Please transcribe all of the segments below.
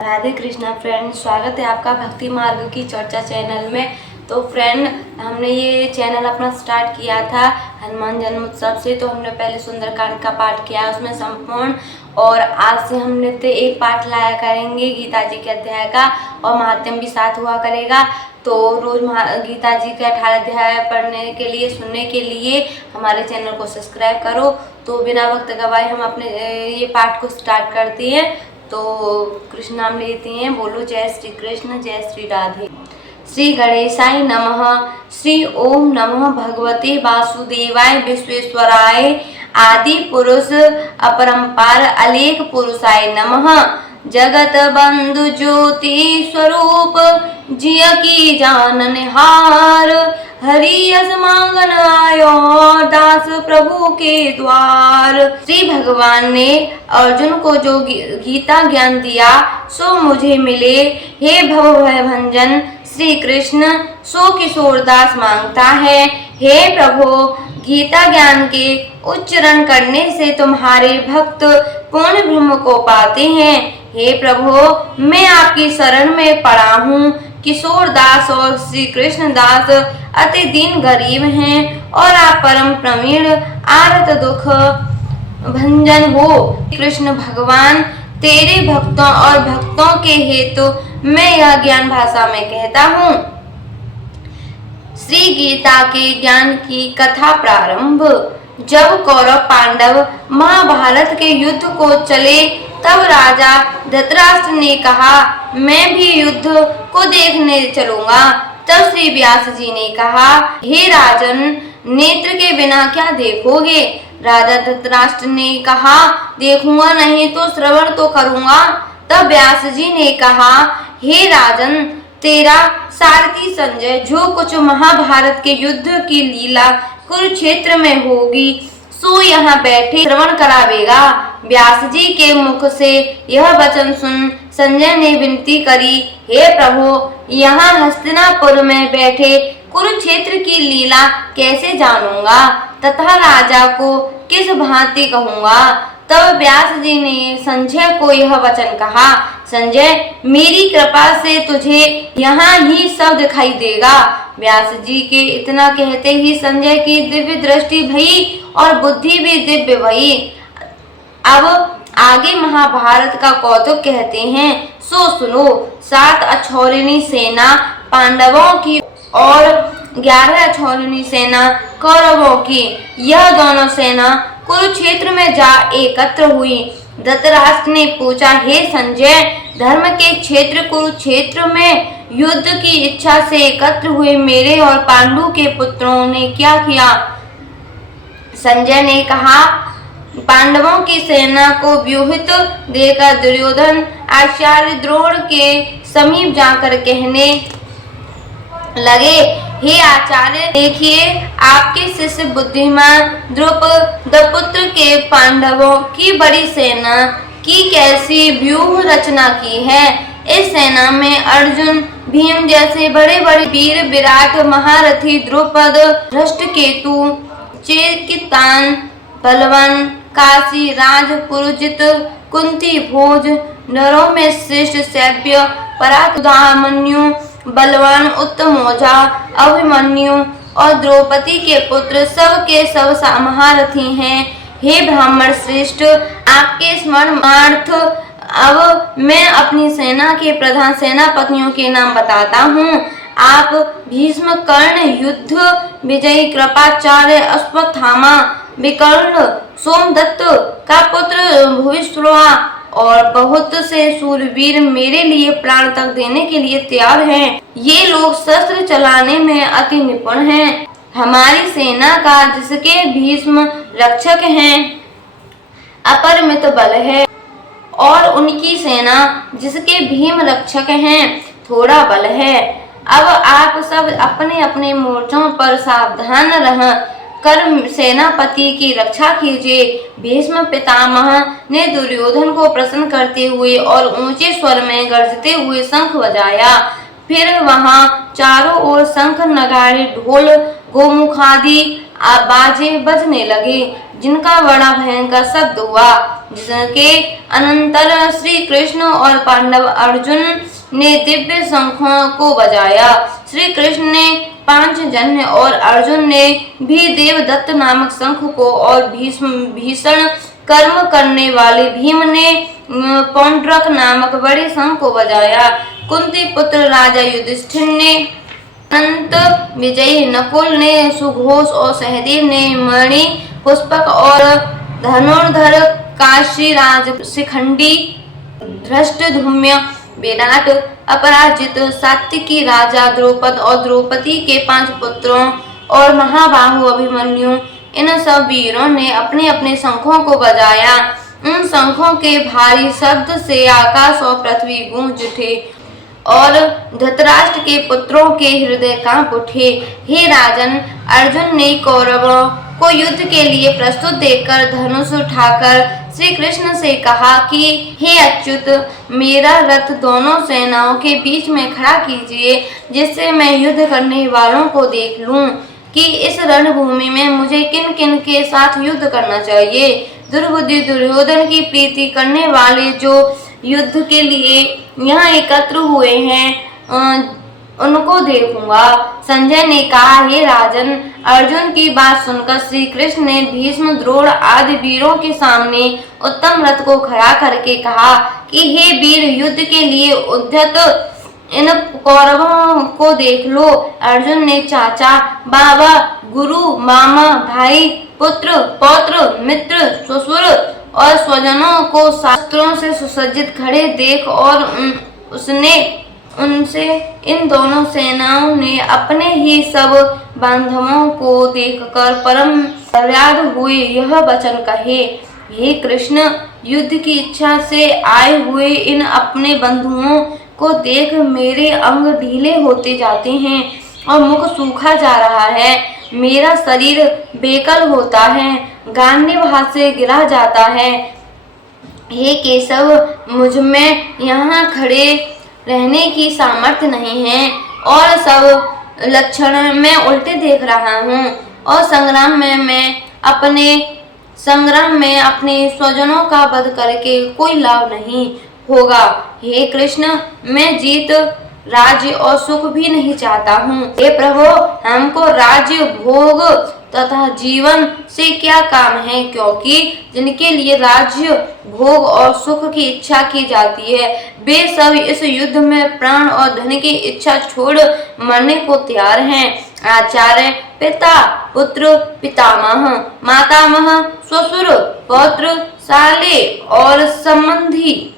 Radhe Krishna friend, स्वागत है आपका भक्ति मार्ग की चर्चा चैनल में। तो फ्रेंड, हमने ये चैनल अपना स्टार्ट किया था हनुमान जन्मोत्सव से। तो हमने पहले सुंदरकांड का पाठ किया उसमें संपूर्ण, और आज से हम नित्य एक पाठ लाया करेंगे गीता जी के अध्याय का, और महात्म्य भी साथ हुआ करेगा। तो रोज गीता जी के 18 अध्याय पढ़ने के लिए, सुनने के लिए हमारे चैनल को सब्सक्राइब करो। तो बिना वक्त गवाए हम अपने ये पाठ को स्टार्ट करते हैं। तो कृष्ण नाम लेते हैं। बोलो जय श्री कृष्ण, जय श्री राधे। श्री गणेशाय नमः। श्री ओम नमः भगवते वासुदेवाय विश्वेश्वराय आदि पुरुष अपरंपार अलेख पुरुषाय नमः। जगत बंधु ज्योति स्वरूप जिय की जाननहार, हरि यस मांगन आयो दास प्रभु के द्वार। श्री भगवान ने अर्जुन को जो गीता ज्ञान दिया सो मुझे मिले। हे भव भय भंजन श्री कृष्ण सो किशोरदास मांगता है। हे प्रभु, गीता ज्ञान के उच्चारण करने से तुम्हारे भक्त पूर्ण ब्रह्म को पाते हैं। हे प्रभु, मैं आपकी शरण में पड़ा हूँ। किशोर दास और श्री कृष्ण दास अति दीन गरीब हैं, और आप परम प्रवीण आरत दुख भंजन हो। कृष्ण भगवान, तेरे भक्तों और भक्तों के हेतु मैं यह ज्ञान भाषा में कहता हूँ। श्री गीता के ज्ञान की कथा प्रारंभ। जब कौरव पांडव महाभारत के युद्ध को चले, तब राजा धृतराष्ट्र ने कहा, मैं भी युद्ध को देखने चलूंगा। तब श्री व्यास जी ने कहा, हे राजन, नेत्र के बिना क्या देखोगे? राजा धृतराष्ट्र ने कहा, देखूंगा नहीं तो श्रवण तो करूंगा। तब व्यास जी ने कहा, हे राजन, तेरा सारथी संजय जो कुछ महाभारत के युद्ध की लीला कुरुक्षेत्र में होगी सो यहाँ बैठे श्रवण करावेगा। व्यास जी के मुख से यह वचन सुन संजय ने विनती करी, हे प्रभु, यहाँ हस्तिनापुर में बैठे कुरुक्षेत्र की लीला कैसे जानूंगा तथा राजा को किस भांति कहूंगा। तब व्यास जी ने संजय को यह वचन कहा, संजय, मेरी कृपा से तुझे यहाँ ही सब दिखाई देगा। व्यास जी के इतना कहते ही संजय की दिव्य दृष्टि भई और बुद्धि भी दिव्य भई। अब आगे महाभारत का कौतुक कहते हैं, सो सुनो। 7 अक्षौहिणी सेना पांडवों की और 11 अक्षौहिणी सेना कौरवों की, यह दोनों सेना कुरुक्षेत्र में जा एकत्र हुई। धृतराष्ट्र ने पूछा, हे संजय, धर्म के क्षेत्र कुरुक्षेत्र में युद्ध की इच्छा से एकत्र हुए मेरे और पांडु के पुत्रों ने क्या किया? संजय ने कहा, पांडवों की सेना को व्यूहित देखकर दुर्योधन आचार्य द्रोण के समीप जाकर कहने लगे, हे आचार्य, देखिए आपके शिष्य बुद्धिमान द्रुपदपुत्र के पांडवों की बड़ी सेना की कैसी व्यूह रचना की है। इस सेना में अर्जुन, भीम जैसे बड़े बड़े वीर, विराट महारथी द्रुपद, धृष्टकेतु, चेकितान, बलवान, काशी राज, पुरुजित, कुंती भोज, नरों में श्रेष्ठ सैव्य, पराक्रमण्यु, बलवान, उत्तमौजा, अभिमन्यु और द्रौपदी के पुत्र सब के सब महारथी हैं। हे ब्राह्मण श्रेष्ठ, आपके स्मरणार्थ अब मैं अपनी सेना के प्रधान सेनापतियों के नाम बताता हूँ। आप भीष्म, कर्ण, युद्ध विजयी, कृपाचार्य, अश्वत्थामा, विकर्ण, सोमदत्त का पुत्र भूरिश्रवा और बहुत से शूरवीर मेरे लिए प्राण तक देने के लिए तैयार हैं। ये लोग शस्त्र चलाने में अति निपुण हैं। हमारी सेना का जिसके भीष्म रक्षक हैं अपरिमित बल है, और उनकी सेना जिसके भीम रक्षक हैं थोड़ा बल है। अब आप सब अपने अपने मोर्चों पर सावधान रह कर सेनापति की रक्षा कीजिए। भीष्म पितामह ने दुर्योधन को प्रसन्न करते हुए और ऊंचे स्वर में गरजते हुए शंख बजाया। फिर वहां चारों ओर शंख, नगाड़े, ढोल, गोमुखादि बाजे बजने लगे, जिनका बड़ा भयंकर शब्द हुआ, जिसके अनंतर श्री कृष्ण और पांडव अर्जुन ने दिव्य शंखों को बजाया। श्री कृष्ण ने पांचजन्य और अर्जुन ने भी देवदत्त नामक शंख को, और भीषण कर्म करने वाले भीम ने पौंड्रक नामक बड़े शंख को बजाया। कुंती पुत्र राजा युधिष्ठिर ने, अनंत विजयी नकुल ने सुघोष और सहदेव ने मणि पुष्पक और धनुर्धर काशीराज शिखंडी, धृष्टद्युम्न, विराट, अपराजित, सात्विकी राजा द्रौपद और द्रौपदी के 5 पुत्रों और महाबाहु अभिमन्यु, इन सब वीरों ने अपने अपने शंखों को बजाया। उन शंखों के भारी शब्द से आकाश और पृथ्वी गूंज उठे और धृतराष्ट्र के पुत्रों के हृदय कांप उठे। हे राजन, अर्जुन ने कौरवों को युद्ध के लिए प्रस्तुत देखकर धनुष उठाकर श्री कृष्ण से कहा कि हे अच्युत, मेरा रथ दोनों सेनाओं के बीच में खड़ा कीजिए, जिससे मैं युद्ध करने वालों को देख लूं कि इस रणभूमि में मुझे किन किन के साथ युद्ध करना चाहिए। दुर्बुद्धि दुर्योधन की प्रीति करने वाले जो युद्ध के लिए यहाँ एकत्र हुए हैं, उनको देखूंगा। संजय ने कहा, हे राजन, अर्जुन की बात सुनकर श्री कृष्ण ने भीष्म, द्रोण आदि वीरों के सामने उत्तम रथ को खड़ा करके कहा कि हे वीर, युद्ध के लिए उद्यत इन कौरवों को देख लो। अर्जुन ने चाचा, बाबा, गुरु, मामा, भाई, पुत्र, पौत्र, मित्र, ससुर और स्वजनों को शास्त्रों से सुसज्जित खड़े देख और उनसे इन दोनों सेनाओं ने अपने ही सब बांधवों को देखकर परम प्रयाद हुए यह वचन कहे, हे कृष्ण, युद्ध की इच्छा से आए हुए इन अपने बंधुओं को देख मेरे अंग ढीले होते जाते हैं और मुख सूखा जा रहा है। मेरा शरीर बेकल होता है, गांडीव हाथ से गिरा जाता है। हे केशव, मुझ में यहाँ खड़े रहने की सामर्थ्य नहीं है और सब लक्षण मैं उल्टे देख रहा हूँ और संग्राम में अपने स्वजनों का वध करके कोई लाभ नहीं होगा। हे कृष्ण, मैं जीत, राज्य और सुख भी नहीं चाहता हूँ। हे प्रभु, हमको राज्य, भोग तथा जीवन से क्या काम है, क्योंकि जिनके लिए राज्य, भोग और सुख की इच्छा की जाती है, वे सब इस युद्ध में प्राण और धन की इच्छा छोड़ मरने को तैयार हैं। आचार्य, पिता, पुत्र, पितामह, मातामह, ससुर, पौत्र, साले और संबंधी,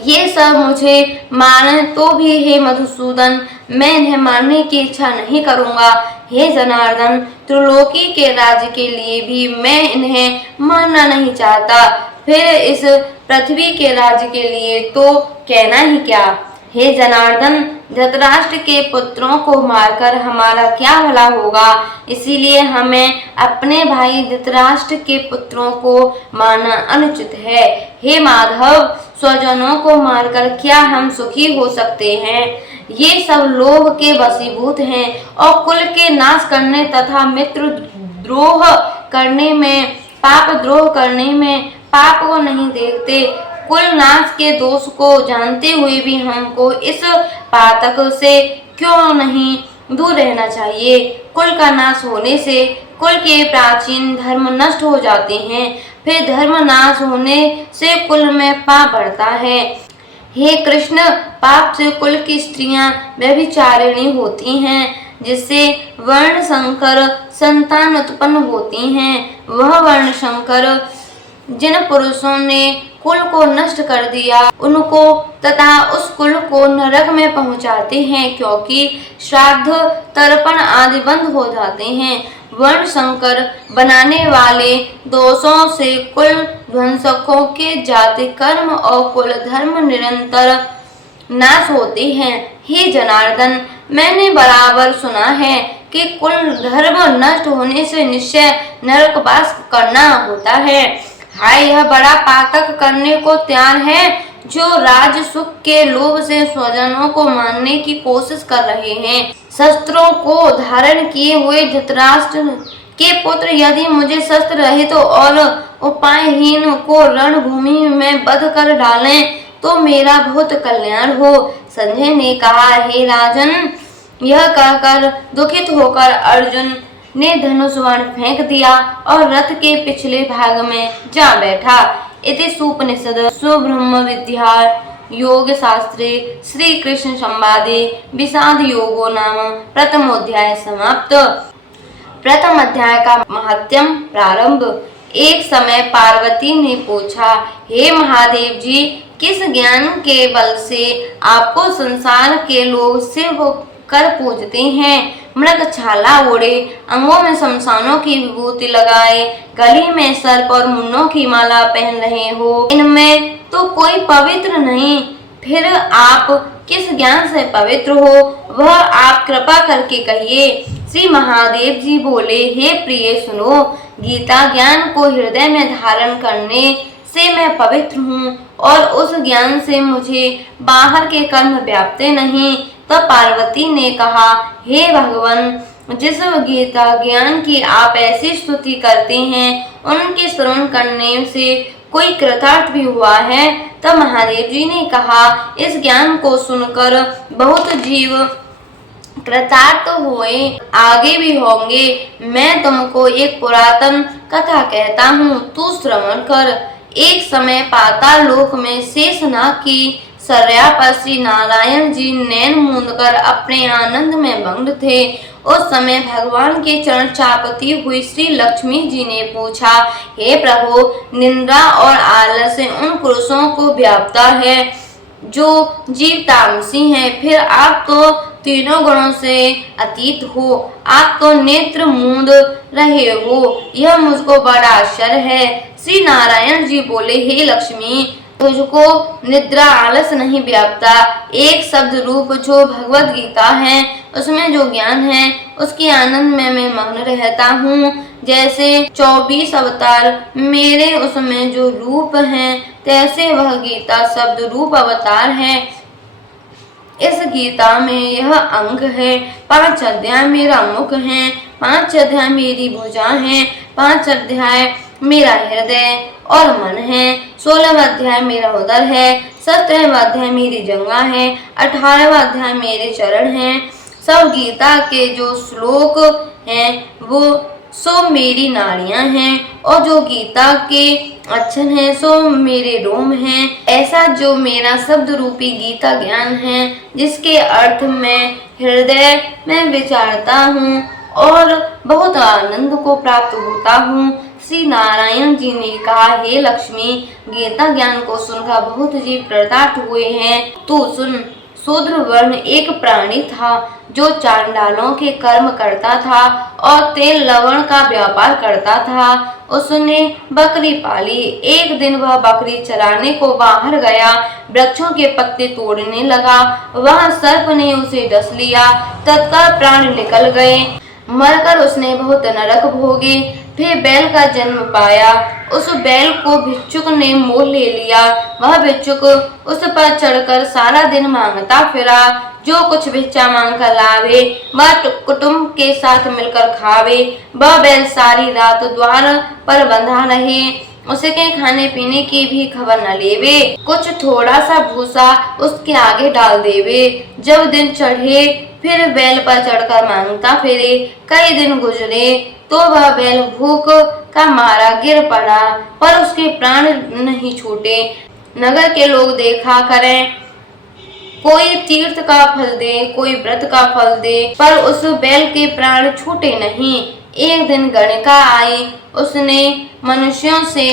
ये सब मुझे माने तो भी हे मधुसूदन, मैं इन्हें मारने की इच्छा नहीं करूंगा। हे जनार्दन, त्रिलोकी के राज्य के लिए भी मैं इन्हें मारना नहीं चाहता, फिर इस पृथ्वी के राज्य के लिए तो कहना ही क्या। हे जनार्दन, धृतराष्ट्र के पुत्रों को मारकर हमारा क्या भला होगा, इसीलिए हमें अपने भाई धृतराष्ट्र के पुत्रों को मारना अनुचित है। हे माधव, स्वजनों को मारकर क्या हम सुखी हो सकते हैं। ये सब लोभ के वशीभूत हैं और कुल के नाश करने तथा मित्र द्रोह करने में, पाप द्रोह करने में पाप को नहीं देखते। कुल नाश के दोष को जानते हुए भी हमको इस पातक से क्यों नहीं दूर रहना चाहिए। कुल का नाश होने से कुल के प्राचीन धर्म नष्ट हो जाते हैं, फिर धर्म नाश होने से कुल में पाप बढ़ता है। हे कृष्ण, पाप से कुल की स्त्रियां व्यभिचारिणी होती हैं, जिससे वर्ण संकर संतान उत्पन्न होती हैं। वह वर्ण संकर जिन पुरुषों ने कुल को नष्ट कर दिया, उनको तथा उस कुल को नरक में पहुंचाते हैं, क्योंकि श्राद्ध, तर्पण आदि बंद हो जाते हैं। वर्ण संकर बनाने वाले दोषों से कुल ध्वंसकों के जाति कर्म और कुल धर्म निरंतर नाश होते हैं। हे जनार्दन, मैंने बराबर सुना है कि कुल धर्म नष्ट होने से निश्चय नरकवास करना होता है। हाय, यह बड़ा पातक करने को तैयार है जो राज सुख के लोभ से स्वजनों को मारने की कोशिश कर रहे हैं। शस्त्रों को धारण किए हुए धृतराष्ट्र के पुत्र यदि मुझे शस्त्र रहित और उपायहीन को रणभूमि में बध कर डालें तो मेरा बहुत कल्याण हो। संजय ने कहा, हे राजन, यह कहकर दुखित होकर अर्जुन ने धनुष बाण फेंक दिया और रथ के पिछले भाग में जा बैठा। इति सुपनिषद सुब्रह्म विद्या योग शास्त्रे श्री कृष्ण संवादे विषाद योगो नाम प्रथमोध्याय समाप्त। प्रथम अध्याय का महात्म्य प्रारंभ। एक समय पार्वती ने पूछा, हे महादेव जी, किस ज्ञान के बल से आपको संसार के लोग शिव कर पूजते हैं? मृग छाला ओढ़े, अंगों में शमशानों की विभूति लगाए, गले में सर्प और मुन्नों की माला पहन रहे हो, इनमें तो कोई पवित्र नहीं, फिर आप किस ज्ञान से पवित्र हो, वह आप कृपा करके कहिए। श्री महादेव जी बोले, हे प्रिय सुनो, गीता ज्ञान को हृदय में धारण करने से मैं पवित्र हूँ और उस ज्ञान से मुझे बाहर के कर्म व्यापते नहीं। तब पार्वती ने कहा, हे भगवान, जिस गीता ज्ञान की आप ऐसी स्तुति करते हैं, उनके श्रवण करने से कोई कृतार्थ भी हुआ है? तब महादेव जी ने कहा, इस ज्ञान को सुनकर बहुत जीव कृतार्थ हुए, आगे भी होंगे। मैं तुमको एक पुरातन कथा कहता हूँ, तू श्रवण कर। एक समय पाताल लोक में शेषनाग की शर्या पर श्री नारायण जी नैन मूंदकर अपने आनंद में मग्न थे। उस समय भगवान के चरण चापती हुई श्री लक्ष्मी जी ने पूछा, हे प्रभु, निंदा और आलस्य उन पुरुषों को व्यापता है जो जीव तामसी हैं, फिर आप तो तीनों गुणों से अतीत हो, आप तो नेत्र मूंद रहे हो, यह मुझको बड़ा आश्चर्य है। श्री नारायण जी बोले, हे लक्ष्मी, तुझको निद्रा आलस नहीं व्यापता। एक शब्द रूप जो भगवत गीता है, उसमें जो ज्ञान है, उसके आनंद में मैं मग्न रहता हूँ। जैसे 24 अवतार मेरे उसमें जो रूप हैं, तैसे वह गीता शब्द रूप अवतार है। इस गीता में यह अंग है, 5 अध्याय मेरा मुख है, 5 अध्याय मेरी भुजा है, 5 अध्याय मेरा हृदय और मन है, 16वां अध्याय मेरा उदर है, 17वां अध्याय मेरी जंगा है, 18वां अध्याय मेरे चरण हैं। सब गीता के जो श्लोक हैं वो सो मेरी नाड़ियां हैं, और जो गीता के अक्षर हैं सो मेरे रोम हैं। ऐसा जो मेरा शब्द रूपी गीता ज्ञान है, जिसके अर्थ में हृदय में विचारता हूँ और बहुत आनंद को प्राप्त होता हूँ। श्री नारायण जी ने कहा, हे लक्ष्मी, गीता ज्ञान को सुनकर बहुत जीव कृतार्थ हुए हैं। तू सुन। शूद्र वर्ण एक प्राणी था जो चांडालों के कर्म करता था और तेल लवण का व्यापार करता था। उसने बकरी पाली। एक दिन वह बकरी चराने को बाहर गया, वृक्षों के पत्ते तोड़ने लगा, वहां सर्प ने उसे डस लिया, तत्काल प्राण निकल गए। मरकर उसने बहुत नरक भोगे। फिर बैल का जन्म पाया। उस बैल को भिक्षुक ने मोल ले लिया। वह भिक्षुक उस पर चढ़कर सारा दिन मांगता फिरा। जो कुछ भिक्षा मांग कर लावे वह कुटुंब के साथ मिलकर खावे। वह बैल सारी रात द्वार पर बंधा रहे, उसके खाने पीने की भी खबर न लेवे। कुछ थोड़ा सा भूसा उसके आगे डाल देवे। जब दिन चढ़े फिर बैल पर चढ़कर मांगता फिरे। कई दिन गुजरे तो वह बैल भूख का मारा गिर पड़ा, पर उसके प्राण नहीं छूटे। नगर के लोग देखा करें, कोई तीर्थ का फल दे, कोई व्रत का फल दे, पर उस बैल के प्राण छूटे नहीं। एक दिन गणिका आई। उसने मनुष्यों से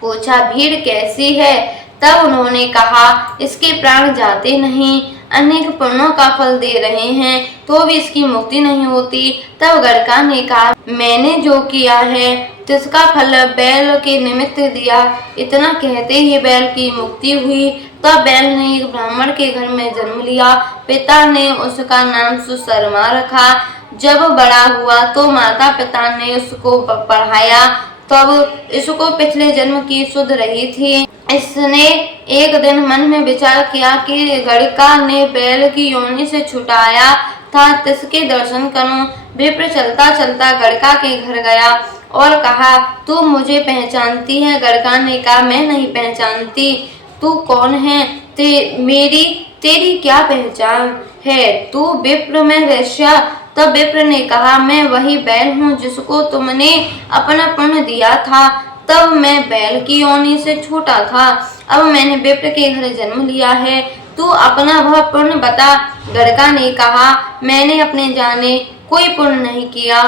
पूछा, भीड़ कैसी है? तब उन्होंने कहा, इसके प्राण जाते नहीं, अनेक पुण्यों का फल दे रहे हैं तो भी इसकी मुक्ति नहीं होती। तब गणिका ने कहा, मैंने जो किया है तिसका फल बैल के निमित्त दिया। इतना कहते ही बैल की मुक्ति हुई। तब बैल ने एक ब्राह्मण के घर में जन्म लिया। पिता ने उसका नाम सुशर्मा रखा। जब बड़ा हुआ तो माता पिता ने उसको पढ़ाया तब इसको पिछले जन्म की सुध रही थी। इसने एक दिन मन में विचार किया कि गड़का ने बैल की योनि से छुटाया था, तिसके दर्शन करूं। विप्र चलता चलता गड़का के घर गया और कहा, तू मुझे पहचानती है? गड़का ने कहा, मैं नहीं पहचानती। तू कौन है? तेरी क्या पहचान है? तू विप्र में वेश्या? तब विप्र ने कहा, मैं वही बैल हूँ जिसको तुमने अपना पुण्य दिया था। तब मैं बैल की योनि से छूटा था, अब मैंने विप्र के घर जन्म लिया है। तू अपना वह पुण्य बता। गड़का ने कहा, मैंने अपने जाने कोई पुण्य नहीं किया,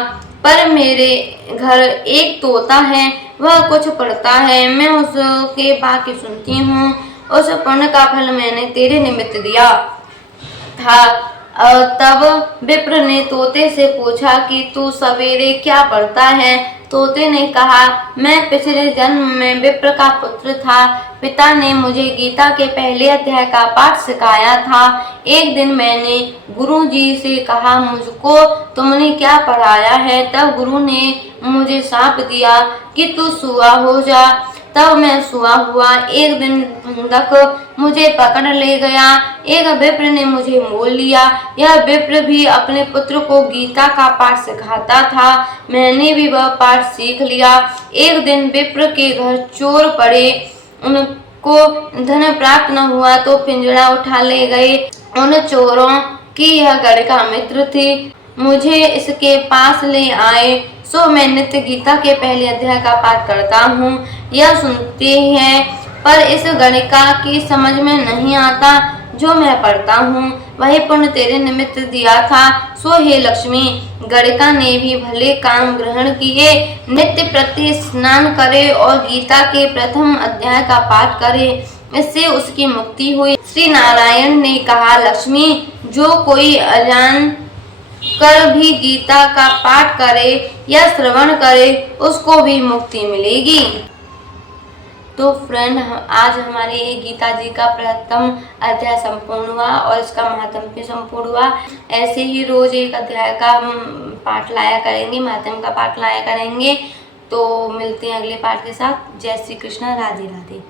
पर मेरे घर एक तोता है, वह कुछ पढ़ता है, मैं उसके बाकी सुनती हूँ। उस पुण्य का फल मैंने तेरे निमित्त दिया था। तब विप्र ने तोते से पूछा कि तू सवेरे क्या पढ़ता है? तोते ने कहा, मैं पिछले जन्म में विप्र का पुत्र था। पिता ने मुझे गीता के पहले अध्याय का पाठ सिखाया था। एक दिन मैंने गुरु जी से कहा, मुझको तुमने क्या पढ़ाया है? तब गुरु ने मुझे शाप दिया कि तू सूआ हो जा। तब मैं सुआ हुआ। एक दिन बंधक मुझे पकड़ ले गया। एक विप्र ने मुझे मोल लिया। यह विप्र भी अपने पुत्र को गीता का पाठ सिखाता था। मैंने भी वह पाठ सीख लिया। एक दिन विप्र के घर चोर पड़े, उनको धन प्राप्त न हुआ तो पिंजड़ा उठा ले गए। उन चोरों की यह गड़का मित्र थी। मुझे इसके पास ले आए, सो मैं नित्य गीता के पहले अध्याय का पाठ करता हूँ। यह सुनते हैं, पर इस गणिका की समझ में नहीं आता। जो मैं पढ़ता हूँ वही पुण्य तेरे निमित्त दिया था। सो हे लक्ष्मी, गणिका ने भी भले काम ग्रहण किए, नित्य प्रति स्नान करे और गीता के प्रथम अध्याय का पाठ करे, इससे उसकी मुक्ति हुई। श्री नारायण ने कहा, लक्ष्मी, जो कोई अजान कर भी गीता का पाठ करे या श्रवण करे, उसको भी मुक्ति मिलेगी। तो फ्रेंड, आज हमारे ये गीता जी का प्रथम अध्याय संपूर्ण हुआ और इसका महात्म्य भी संपूर्ण हुआ। ऐसे ही रोज एक अध्याय का पाठ लाया करेंगे, महात्म्य का पाठ लाया करेंगे। तो मिलते हैं अगले पाठ के साथ। जय श्री कृष्ण, राधे राधे।